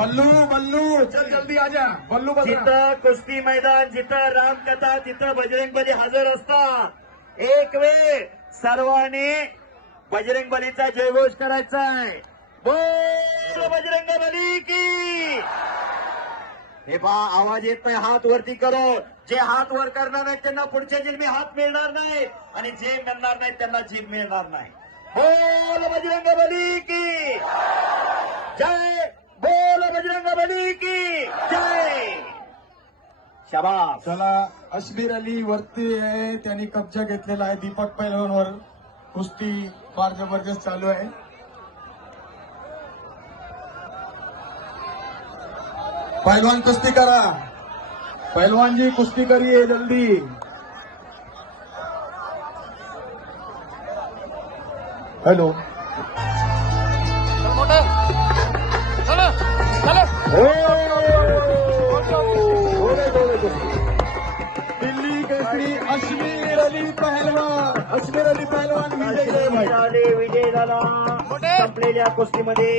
बल्लू बल्लू चल जल्दी आजा बल्लू बस जिथं कुस्ती मैदान, जिथं रामकथा, तिथं बजरंगबली हजर असतात. एक वेळ सर्वांनी बजरंगबलीचा जयघोष करायचा आहे. बोल बजरंगबली की. हे पहा आवाज येत नाही, हात वरती करो. जे हात वर करणार नाहीत त्यांना पुढच्या जन्मी हात मिळणार नाही, आणि जे म्हणणार नाहीत त्यांना जीभ मिळणार नाही. बोल बजरंगबली की जय. बोल बजरंगबली की जय. शाबास. चला अशबीर अली वरती आहे, त्यांनी कब्जा घेतलेला आहे दीपक पैलवानवर. कुस्ती फार जबरदस्त चालू आहे. पहलवान कुस्ती करा, पहलवान जी कुस्ती करिए जल्दी. हेलो दिल्ली केसरी अशबीर अली पहलवान, अशबीर अली पहलवान विजय. विजय झाला. संपलेल्या कुस्तीमध्ये